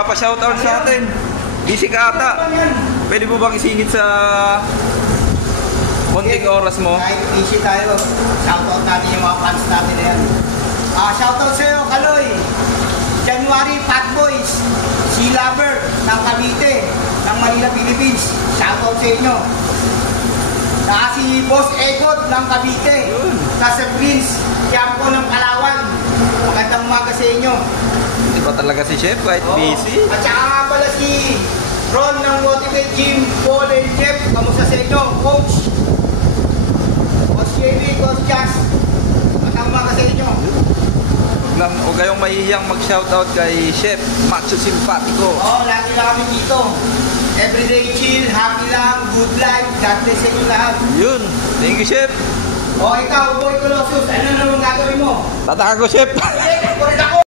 magpapa-shoutout sa atin. Busy ka ata. Pwede mo bang isingit sa konting oras mo? Kahit busy tayo, shoutout natin yung mga fans natin na yan. Shoutout sa'yo, Kaloy. January, Fat Boys. Sea Lover ng Cavite, ng Manila, Philippines. Shoutout sa inyo. Saka si Boss Egot ng Cavite. Sa Prince, Tiampo ng Palawan. Magandang umaga sa inyo. Di ba talaga si Chef kahit busy? At saka nga pala si Ron ng Motivate Gym, Paul and Jeff. Kamusta sa inyo, Coach? Coach Jamie, Coach Jazz. Magandang umaga sa inyo. Huwag kayong mahihiyang mag-shoutout kay Chef Macho Simpatico. Lagi lang kami dito. Everyday chill, happy lang, good life. God bless sa inyo lahat. Yun. Thank you, Chef. Ikaw, Boy Colossus, ano naman gagawin mo? Tataka ko, Chef. Sige,